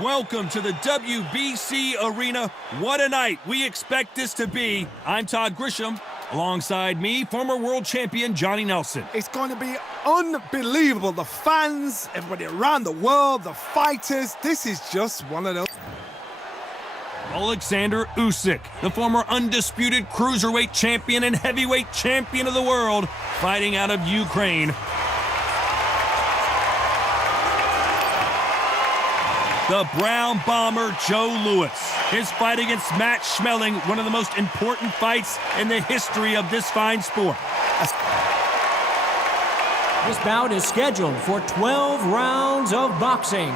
Welcome to the WBC Arena. What a night we expect this to be. I'm Todd Grisham. Alongside me, former world champion Johnny Nelson. It's going to be unbelievable. The fans, everybody around the world, the fighters. This is just one of those. Oleksander Usyk, the former undisputed cruiserweight champion and heavyweight champion of the world, fighting out of Ukraine. The Brown Bomber Joe Louis. His fight against Matt Schmeling, one of the most important fights in the history of this fine sport. This bout is scheduled for 12 rounds of boxing.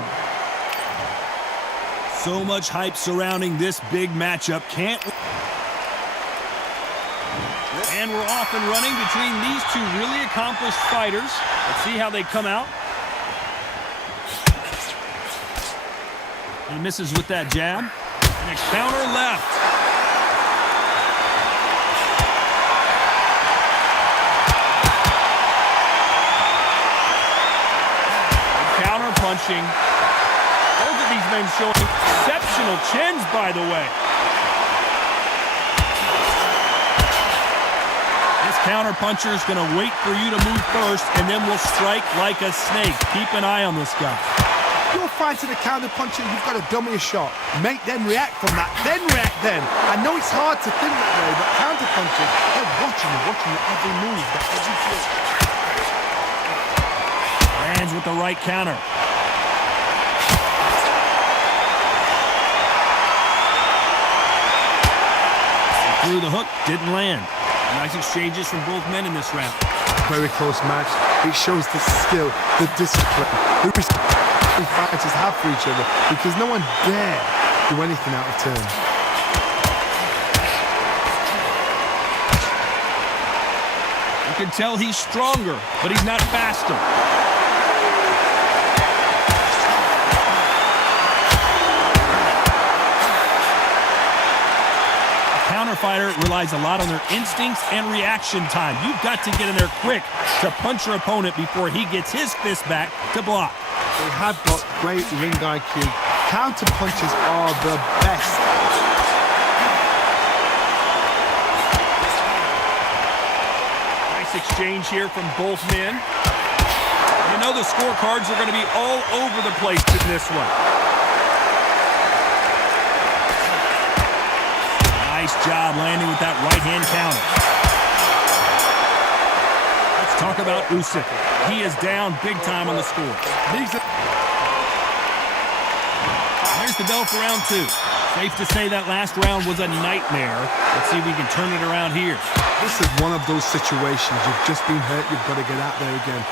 So much hype surrounding this big matchup. And we're off and running between these two really accomplished fighters. Let's see how they come out. He misses with that jab. And a counter left. Counter punching. Both of these men showing exceptional chins, by the way. This counter puncher is going to wait for you to move first, and then will strike like a snake. Keep an eye on this guy. You're fighting a counter puncher, you've got to dummy a shot. Make them react from that, then react then. I know it's hard to think that way, but counter punching, they're watching you every move, every twist. Lands with the right counter. Through the hook, didn't land. Nice exchanges from both men in this round. Very close match. It shows the skill, the discipline, the respect fighters have for each other, because no one dare do anything out of turn. You can tell he's stronger, but he's not faster. A counter fighter relies a lot on their instincts and reaction time. You've got to get in there quick to punch your opponent before he gets his fist back to block. They have got great ring IQ. Counter punches are the best. Nice exchange here from both men. You know the scorecards are going to be all over the place in this one. Nice job landing with that right-hand counter. Let's talk about Usyk. He is down big time on the score. There's the bell for round two. Safe to say that last round was a nightmare. Let's see if we can turn it around here. This is one of those situations. You've just been hurt. You've got to get out there again.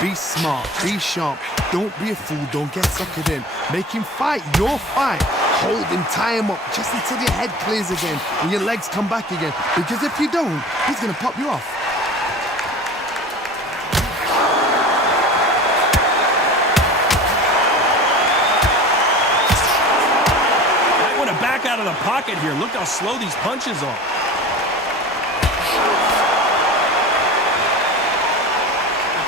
Be smart. Be sharp. Don't be a fool. Don't get suckered in. Make him fight your fight. Hold him. Tie him up just until your head clears again and your legs come back again. Because if you don't, he's going to pop you off. Back out of the pocket here. Look how slow these punches are.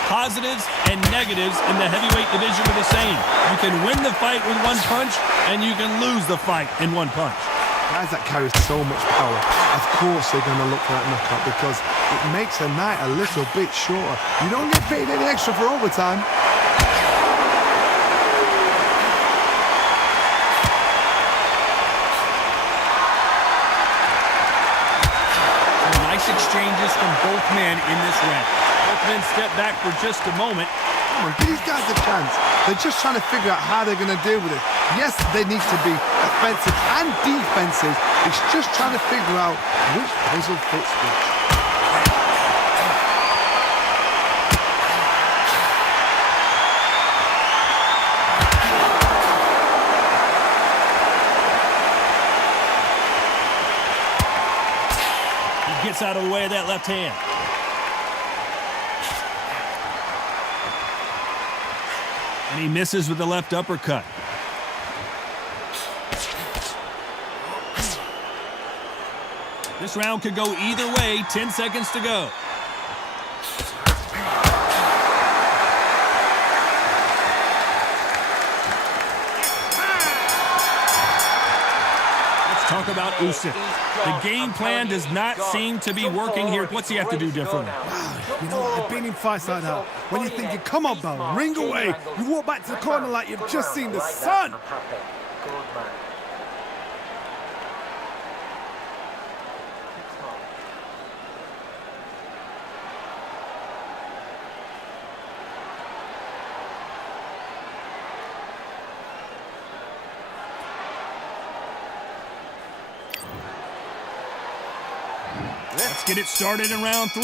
Positives and negatives in the heavyweight division are the same. You can win the fight with one punch, and you can lose the fight in one punch. Guys that carry so much power, of course they're going to look for that knockout, because it makes a night a little bit shorter. You don't get paid any extra for overtime. Exchanges from both men in this round. Both men step back for just a moment. Come on, give these guys a chance. They're just trying to figure out how they're going to deal with it. Yes, they need to be offensive and defensive. It's just trying to figure out which puzzle fits which. Gets out of the way of that left hand. And he misses with the left uppercut. This round could go either way. 10 seconds to go. Usyk. The game plan does not seem to be working here. What's he have to do differently? You know, I've been in fights like that. When you're thinking, come on, Bell, ring away. You walk back to the corner like you've just seen the sun. Let's get it started in round 3.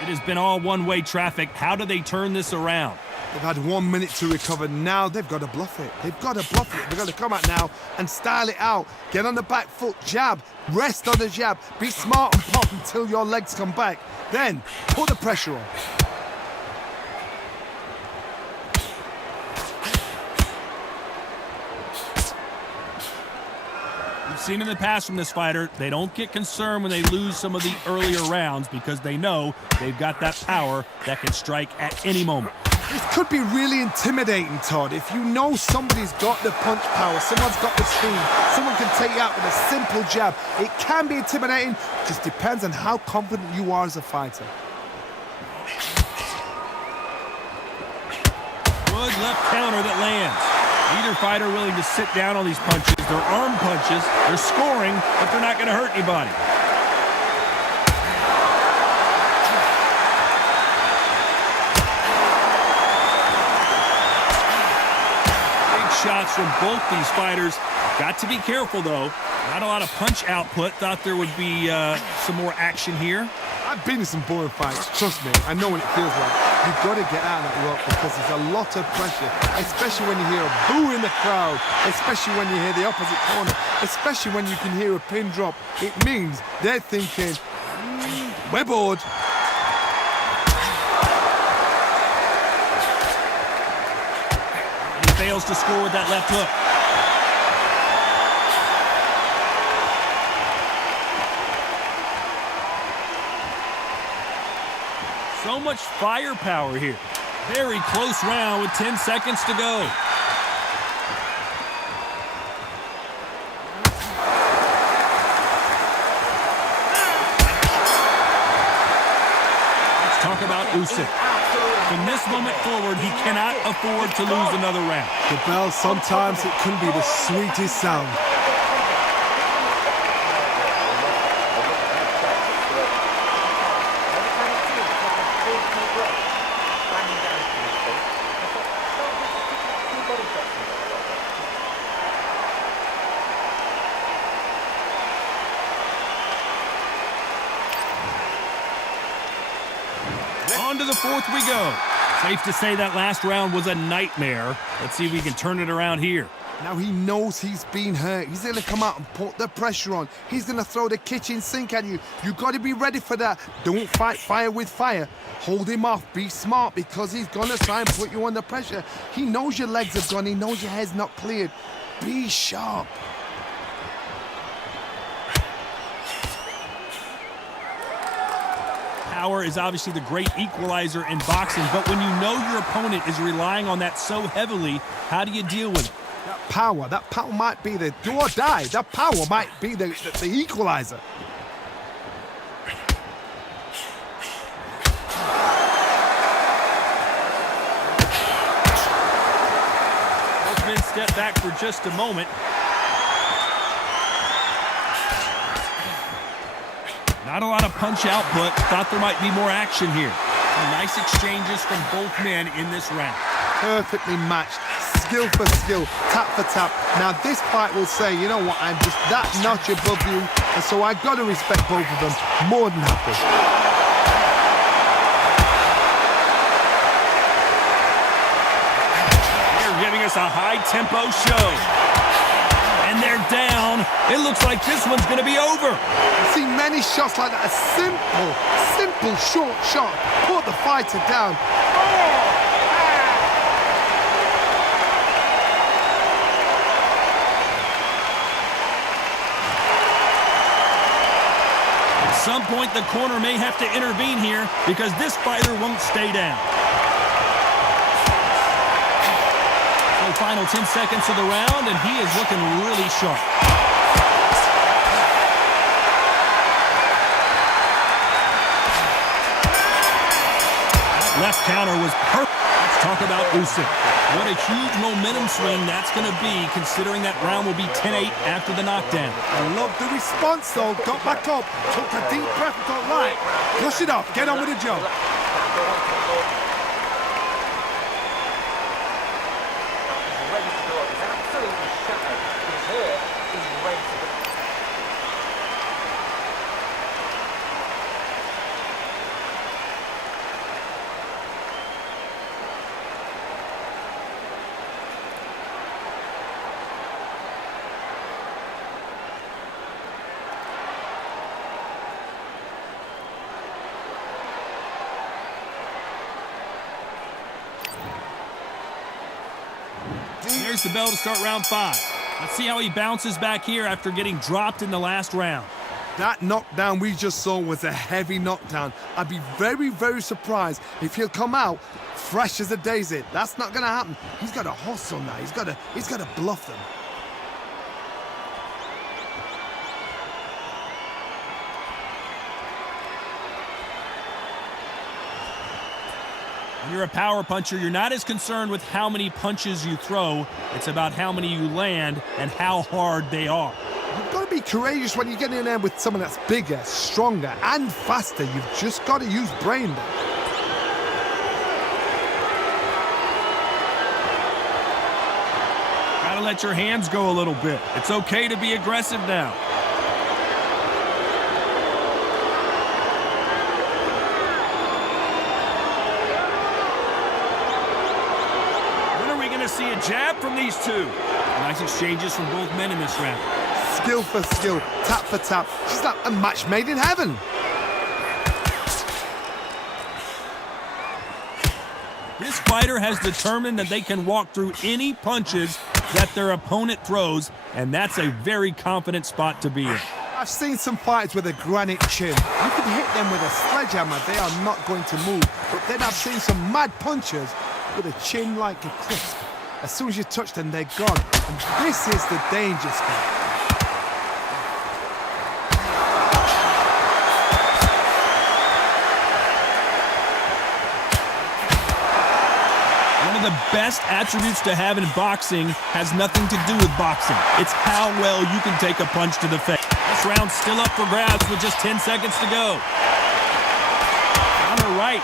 It has been all one-way traffic. How do they turn this around? They've had 1 minute to recover. Now they've got to bluff it. They've got to bluff it. They've got to come out now and style it out. Get on the back foot, jab, rest on the jab. Be smart and pop until your legs come back. Then put the pressure on. We've seen in the past from this fighter, they don't get concerned when they lose some of the earlier rounds because they know they've got that power that can strike at any moment. This could be really intimidating, Todd. If you know somebody's got the punch power, someone's got the speed, someone can take you out with a simple jab. It can be intimidating, just depends on how confident you are as a fighter. Good left counter that lands. Neither fighter willing to sit down on these punches. They're arm punches, they're scoring, but they're not going to hurt anybody. Shots from both these fighters. Got to be careful, though. Not a lot of punch output. Thought there would be some more action here. I've been in some boring fights. Trust me, I know what it feels like. You've got to get out of that rope because there's a lot of pressure, especially when you hear a boo in the crowd, especially when you hear the opposite corner, especially when you can hear a pin drop. It means they're thinking, we're bored. Fails to score with that left hook. So much firepower here. Very close round with 10 seconds to go. Let's talk about Usyk. From this moment forward, he cannot afford to lose another round. The bell, sometimes it can be the sweetest sound. On to the fourth we go. Safe to say that last round was a nightmare. Let's see if we can turn it around here. Now he knows he's been hurt. He's going to come out and put the pressure on. He's going to throw the kitchen sink at you. You've got to be ready for that. Don't fight fire with fire. Hold him off. Be smart because he's going to try and put you under pressure. He knows your legs have gone. He knows your head's not cleared. Be sharp. Power is obviously the great equalizer in boxing, but when you know your opponent is relying on that so heavily, how do you deal with it? That power might be the do or die. That power might be the equalizer. Both men step back for just a moment. Not a lot of punch output. Thought there might be more action here. Some nice exchanges from both men in this round. Perfectly matched. Skill for skill. Tap for tap. Now this fight will say, you know what, I'm just that notch above you. And so I got to respect both of them more than happy. They're giving us a high-tempo show. And they're down. It looks like this one's going to be over. I've seen many shots like that. A simple, short shot. Put the fighter down. At some point, the corner may have to intervene here because this fighter won't stay down. Final 10 seconds of the round, and he is looking really sharp. counter was perfect. Let's talk about Usyk. What a huge momentum swing that's going to be, considering that round will be 10-8 after the knockdown. I love the response, though. Got back up, took a deep breath, and thought, right, brush it off, get on with the job. There's the bell to start round 5. Let's see how he bounces back here after getting dropped in the last round. That knockdown we just saw was a heavy knockdown. I'd be very, very surprised if he'll come out fresh as a daisy. That's not going to happen. He's got to hustle now. He's got to bluff them. When you're a power puncher, you're not as concerned with how many punches you throw. It's about how many you land and how hard they are. You've got to be courageous when you get in there with someone that's bigger, stronger, and faster. You've just got to use brain there. Gotta let your hands go a little bit. It's okay to be aggressive now. See a jab from these two. Nice exchanges from both men in this round. Skill for skill, tap for tap. She's like a match made in heaven. This fighter has determined that they can walk through any punches that their opponent throws, and that's a very confident spot to be in. I've seen some fighters with a granite chin. You can hit them with a sledgehammer, they are not going to move. But then I've seen some mad punchers with a chin like a crisp. As soon as you touch them, they're gone. And this is the danger spot. One of the best attributes to have in boxing has nothing to do with boxing. It's how well you can take a punch to the face. This round's still up for grabs with just 10 seconds to go. On the right.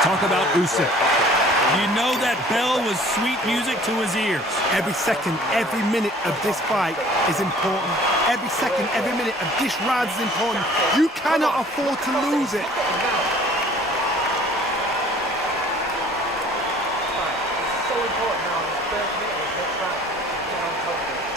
Talk about Usyk. You know that bell was sweet music to his ears. Every second, every minute of this fight is important. Every second, every minute of this round is important. You cannot afford to lose it. It's so important now. This first minute of this round. Get on top of it.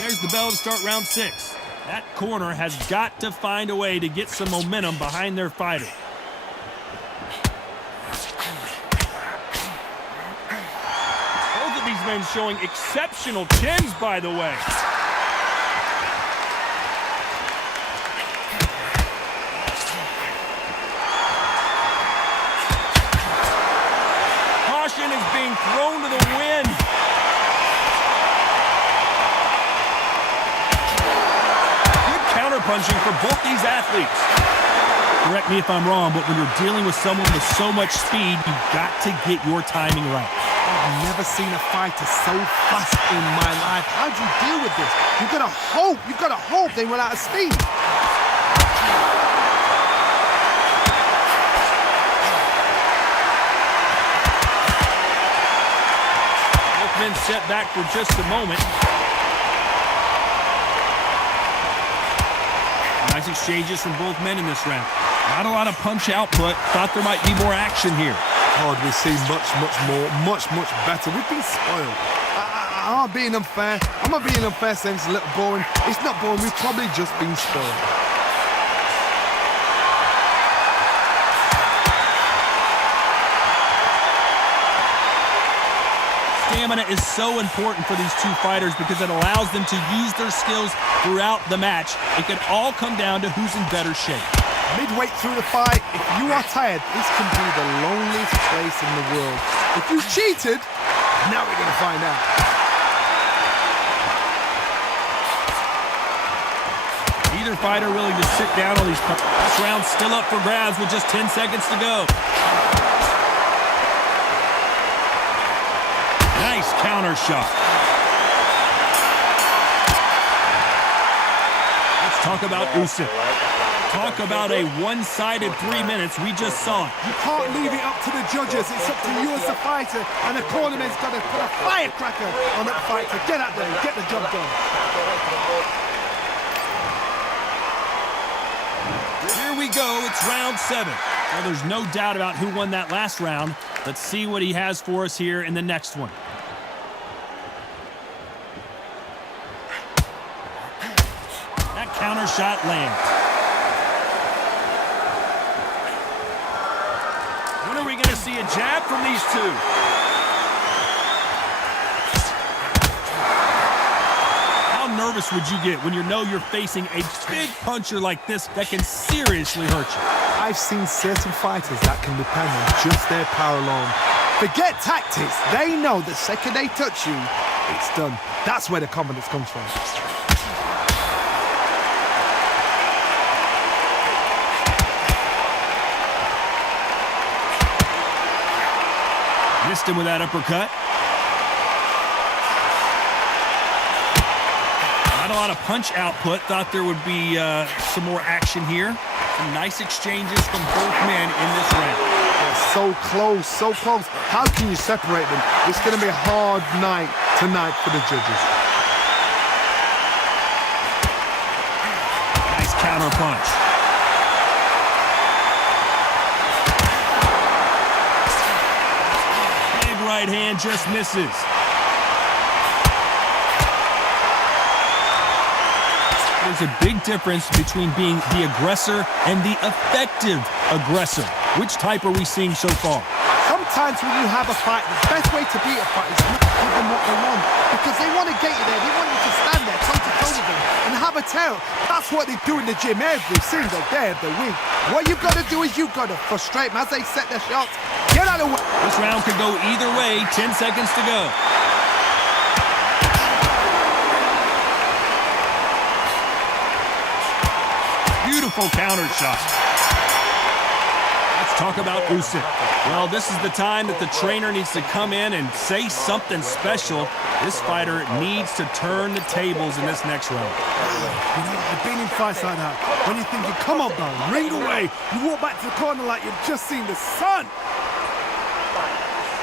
There's the bell to start round 6. That corner has got to find a way to get some momentum behind their fighter. Both of these men showing exceptional chins, by the way. Caution is being thrown to the wind. Punching for both these athletes. Correct me if I'm wrong, but when you're dealing with someone with so much speed, you've got to get your timing right. I've never seen a fighter so fast in my life. How do you deal with this? You've got to hope they run out of speed. Both men set back for just a moment. Nice exchanges from both men in this round. Not a lot of punch output. Thought there might be more action here. God, we've seen much more, much better. We've been spoiled. I'm not being unfair. I'm not being unfair saying it's a little boring. It's not boring. We've probably just been spoiled. stamina is so important for these two fighters because it allows them to use their skills throughout the match. It can all come down to who's in better shape. Midway through the fight, if you are tired, this can be the loneliest place in the world. If you cheated, now we're going to find out. Neither fighter willing to sit down on these punches. This round's still up for grabs with just 10 seconds to go. Nice counter shot. Let's talk about Usyk. Talk about a one-sided 3 minutes. We just saw it. You can't leave it up to the judges. It's up to you as the fighter, and the cornerman's got to put a firecracker on that fight to get out there and get the job done. Here we go. It's round 7. Well, there's no doubt about who won that last round. Let's see what he has for us here in the next one. That counter shot lands. When are we going to see a jab from these two? How nervous would you get when you know you're facing a big puncher like this that can seriously hurt you? I've seen certain fighters that can depend on just their power alone. Forget tactics. They know the second they touch you, it's done. That's where the confidence comes from. Missed him with that uppercut. Not a lot of punch output. Thought there would be some more action here. Some nice exchanges from both men in this round. So close, so close. How can you separate them? It's going to be a hard night tonight for the judges. Nice counter punch. Big right hand just misses. There's a big difference between being the aggressor and the effective aggressor. Which type are we seeing so far? Sometimes when you have a fight, the best way to beat a fight is not to give them what they want. Because they want to get you there. They want you to stand there toe-to-toe with them and have a tail. That's what they do in the gym every single day of the week. What you've got to do is you've got to frustrate them as they set their shots. Get out of the way. This round could go either way. 10 seconds to go. Beautiful counter shot. Let's talk about Usyk. Well, this is the time that the trainer needs to come in and say something special. This fighter needs to turn the tables in this next round. You know, I've been in fights like that. When you're thinking, come on, man, ring away. You walk back to the corner like you've just seen the sun.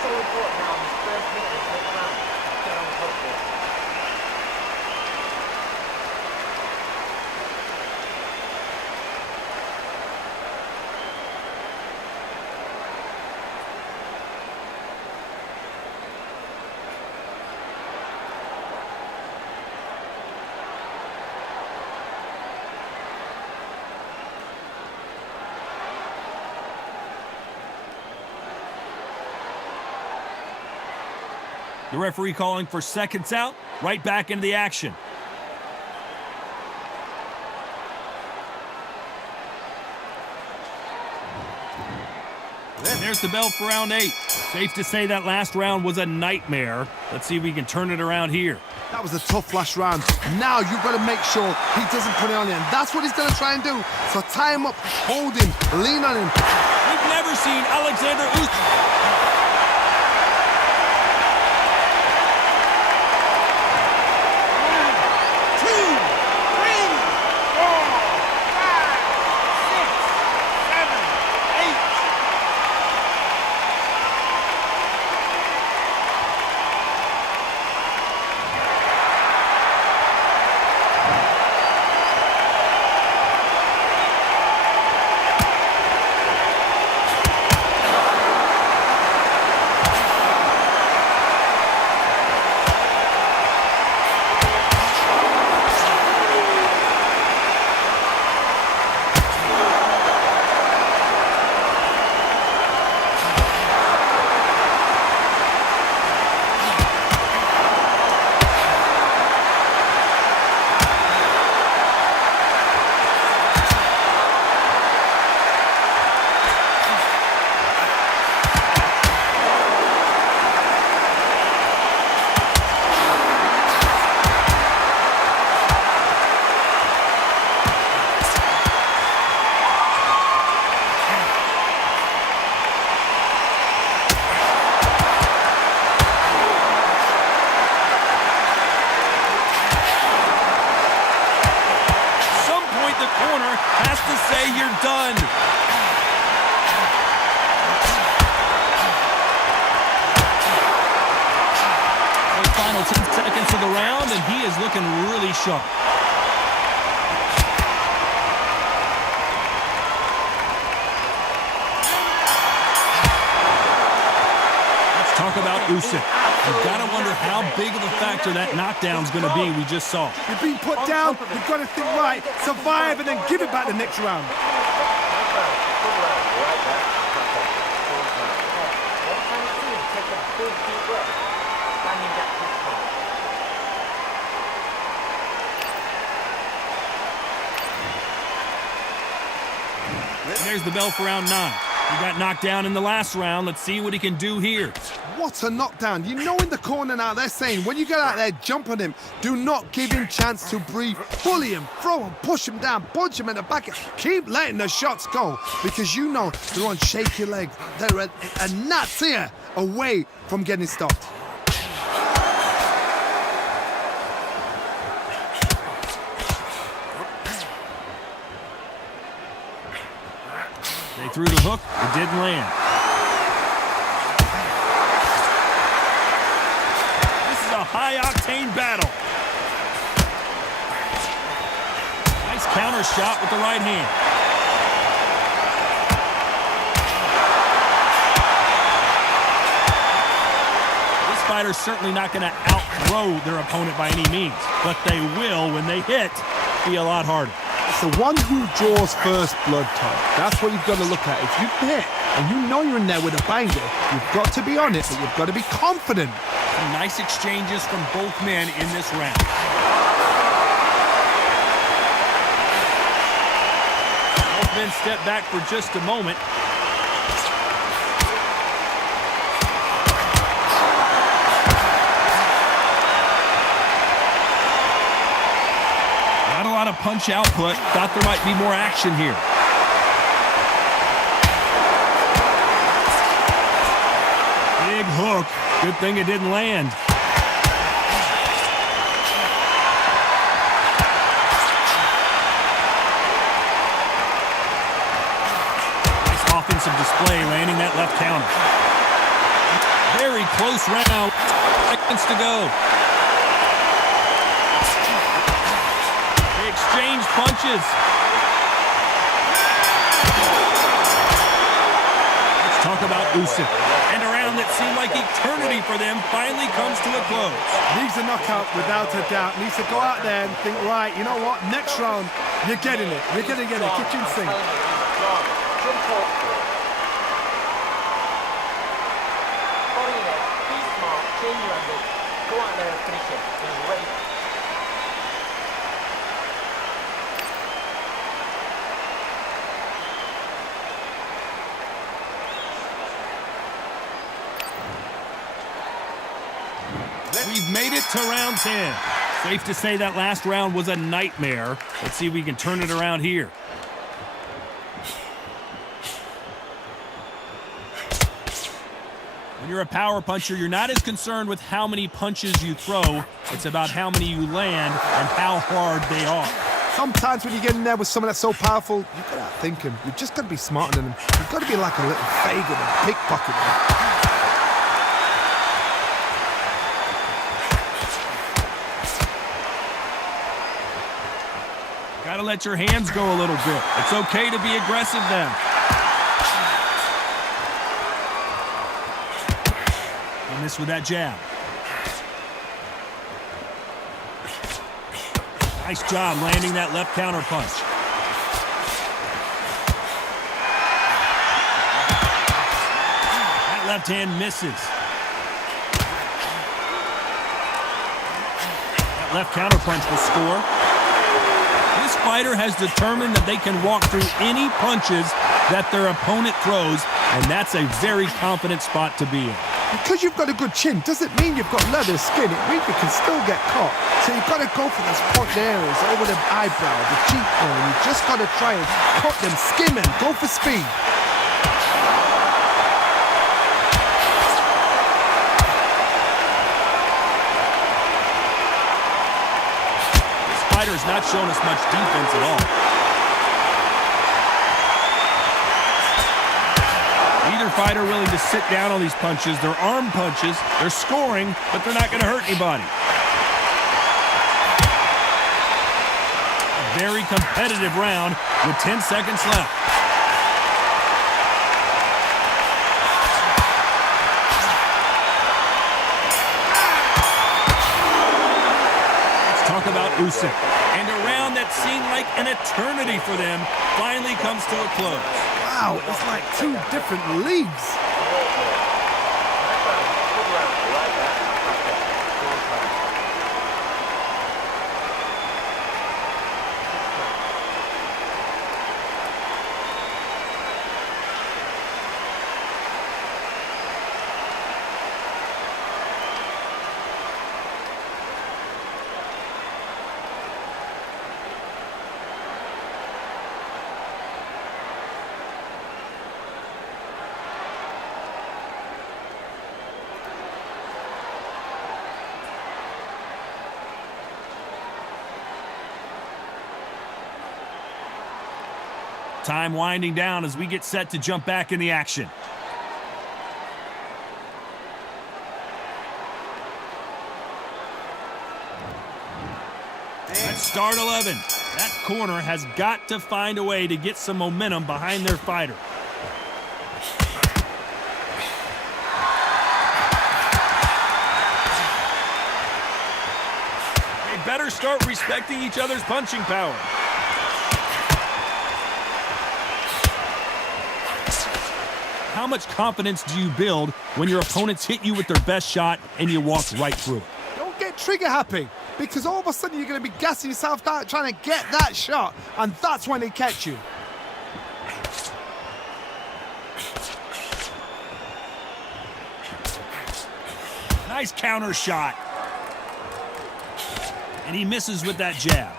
So important now in this first minute of this round. Get on top of it. The referee calling for seconds out, right back into the action. And there's the bell for round 8. Safe to say that last round was a nightmare. Let's see if we can turn it around here. That was a tough last round. Now you've got to make sure he doesn't put it on you, and that's what he's going to try and do. So tie him up, hold him, lean on him. We've never seen Oleksander Usyk. done. The final 10 seconds of the round, and he is looking really sharp. Talk about Usyk. You've got to wonder how big of a factor that knockdown's going to be we just saw. You've been put down, you've got to think right, survive, and then give it back the next round. There's the bell for round 9. He got knocked down in the last round. Let's see what he can do here. What a knockdown. You know in the corner now they're saying when you get out there, jump on him. Do not give him chance to breathe. Bully him, throw him, push him down, punch him in the back. Keep letting the shots go because you know they're on shaky legs. They're a gnat's here away from getting stopped. They threw the hook. It didn't land. This is a high-octane battle. Nice counter shot with the right hand. This fighter's certainly not going to outthrow their opponent by any means, but they will, when they hit, be a lot harder. It's the one who draws first blood, Tom. That's what you've got to look at. If you hit and you know you're in there with a banger, you've got to be on it, but you've got to be confident. Some nice exchanges from both men in this round. Both men step back for just a moment. Not a lot of punch output. Thought there might be more action here. Big hook. Good thing it didn't land. Nice offensive display, landing that left counter. Very close round. Seconds to go. They exchange punches. Let's talk about Usyk. And a round that seemed like eternity for them finally comes to a close. Needs a knockout without a doubt. Needs to go out there and think, right, you know what? Next round, you're getting it. You're going to get it. Kitchen sink. We've made it to round 10. Safe to say that last round was a nightmare. Let's see if we can turn it around here. When you're a power puncher, you're not as concerned with how many punches you throw. It's about how many you land and how hard they are. Sometimes when you get in there with someone that's so powerful, you've got to outthink him. You've just got to be smarter than him. You've got to be like a little faggot and pickpocket him. Gotta let your hands go a little bit. It's okay to be aggressive now. And this with that jab. Nice job landing that left counter punch. That left hand misses. That left counter punch will score. This fighter has determined that they can walk through any punches that their opponent throws, and that's a very confident spot to be in. Because you've got a good chin doesn't mean you've got leather skin. It means you can still get caught. So you've got to go for those point areas over the eyebrow, the cheekbone. You just got to try and cut them, skim them, go for speed. Has not shown us much defense at all. fighter willing to sit down on these punches. They're arm punches. They're scoring, but they're not going to hurt anybody. A very competitive round with 10 seconds left. Let's talk about Usyk. And a round that seemed like an eternity for them finally comes to a close. Wow, it's like two different leagues. Time winding down as we get set to jump back in the action. Let's start 11. That corner has got to find a way to get some momentum behind their fighter. They better start respecting each other's punching power. How much confidence do you build when your opponents hit you with their best shot and you walk right through it? Don't get trigger happy, because all of a sudden you're going to be gassing yourself out trying to get that shot, and that's when they catch you. Nice counter shot. And he misses with that jab.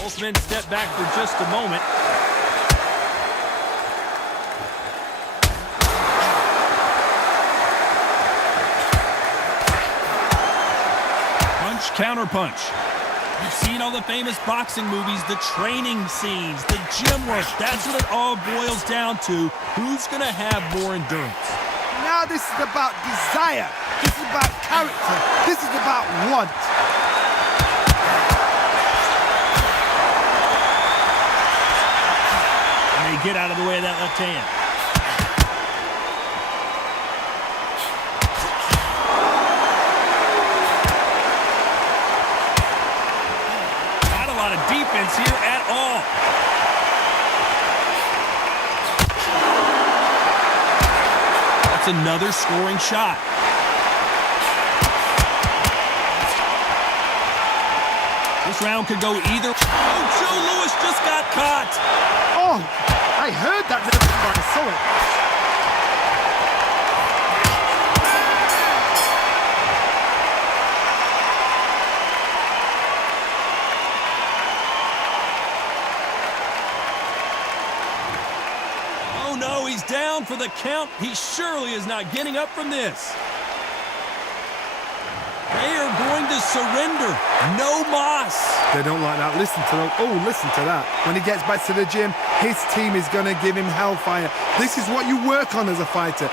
Both men step back for just a moment. Punch, counter punch. You've seen all the famous boxing movies, the training scenes, the gym work. That's what it all boils down to. Who's going to have more endurance? Now this is about desire. This is about character. This is about want. Get out of the way of that left hand. Not a lot of defense here at all. That's another scoring shot. This round could go either. Oh, Joe Louis just got caught. Oh, I heard that, but I saw it. Oh no, he's down for the count. He surely is not getting up from this. They are going to surrender. No mas. They don't like that. Listen to them. Oh, listen to that. When he gets back to the gym, his team is going to give him hellfire. This is what you work on as a fighter.